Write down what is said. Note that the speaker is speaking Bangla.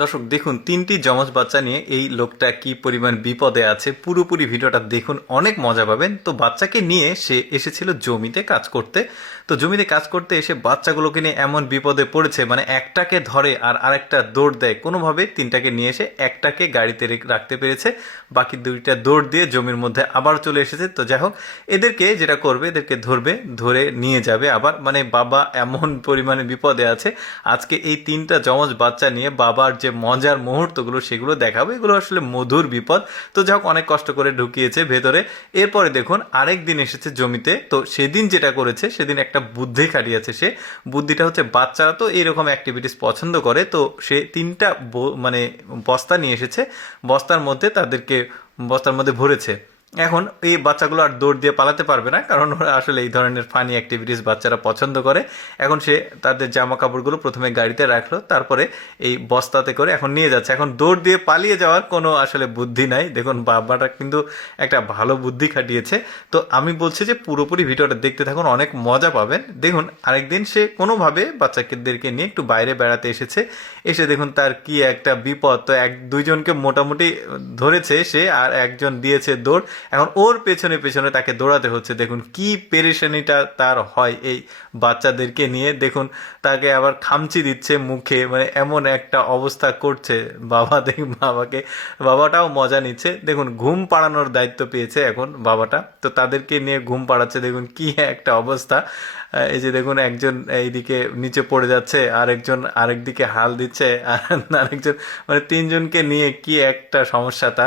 দর্শক দেখুন, তিনটি যমজ বাচ্চা নিয়ে এই লোকটা কি পরিমাণ বিপদে আছে, পুরোপুরি ভিডিওটা দেখুন, অনেক মজা পাবেন। তো বাচ্চাকে নিয়ে সে এসেছিল জমিতে কাজ করতে। তো জমিতে কাজ করতে এসে বাচ্চাগুলোকে নিয়ে এমন বিপদে পড়েছে, মানে একটাকে ধরে আর আরেকটা দৌড় দেয়, কোনোভাবে তিনটাকে নিয়ে এসে একটাকে গাড়িতে রাখতে পেরেছে, বাকি দুইটা দৌড় দিয়ে জমির মধ্যে আবার চলে এসেছে। তো যাই হোক, এদেরকে যেটা করবে, এদেরকে ধরবে, ধরে নিয়ে যাবে আবার। মানে বাবা এমন পরিমাণে বিপদে আছে, আজকে এই তিনটা যমজ বাচ্চা নিয়ে বাবার যে মজার মুহূর্তগুলো সেগুলো দেখাবো। এগুলো আসলে মধুর বিপদ। তো যাই হোক, অনেক কষ্ট করে ঢুকিয়েছে ভেতরে। এরপরে দেখুন, আরেক দিন এসেছে জমিতে। তো সেদিন যেটা করেছে, সেদিন একটা বুদ্ধি খাটিয়েছে সে। বুদ্ধিটা হচ্ছে, বাচ্চারা তো এইরকম অ্যাক্টিভিটিস পছন্দ করে। তো সে তিনটা মানে বস্তা নিয়ে এসেছে, বস্তার মধ্যে তাদেরকে বস্তার মধ্যে ভরেছে। এখন এই বাচ্চাগুলো আর দৌড় দিয়ে পালাতে পারবে না, কারণ ওরা আসলে এই ধরনের ফানি অ্যাক্টিভিটিস বাচ্চারা পছন্দ করে। এখন সে তাদের জামা কাপড়গুলো প্রথমে গাড়িতে রাখলো, তারপরে এই বস্তাতে করে এখন নিয়ে যাচ্ছে। এখন দৌড় দিয়ে পালিয়ে যাওয়ার কোনো আসলে বুদ্ধি নাই। দেখুন, বাবাটা কিন্তু একটা ভালো বুদ্ধি খাটিয়েছে। তো আমি বলছি যে পুরোপুরি ভিডিওটা দেখতে থাকুন, অনেক মজা পাবেন। দেখুন, আরেকদিন সে কোনোভাবে বাচ্চাদেরকে নিয়ে একটু বাইরে বেড়াতে এসেছে। এসে দেখুন তার কি একটা বিপদ। তো দুইজনকে মোটামুটি ধরেছে সে, আর একজন দিয়েছে দৌড়। এখন ওর পেছনে পেছনে তাকে দৌড়াতে হচ্ছে। দেখুন কি পেরেশানিটা তার হয় এই বাচ্চাদেরকে নিয়ে। দেখুন, তাকে আবার খামচি দিচ্ছে মুখে, মানে এমন একটা অবস্থা করছে। বাবাটাও মজা নিচ্ছে। দেখুন, ঘুম পাড়ানোর দায়িত্ব পেয়েছে এখন বাবাটা। তো তাদেরকে নিয়ে ঘুম পাড়াচ্ছে। দেখুন কি একটা অবস্থা। এই যে দেখুন, একজন এইদিকে নিচে পড়ে যাচ্ছে, আরেকজন আরেকদিকে হাল দিচ্ছে, আর আরেকজন, মানে তিনজনকে নিয়ে কি একটা সমস্যা তার।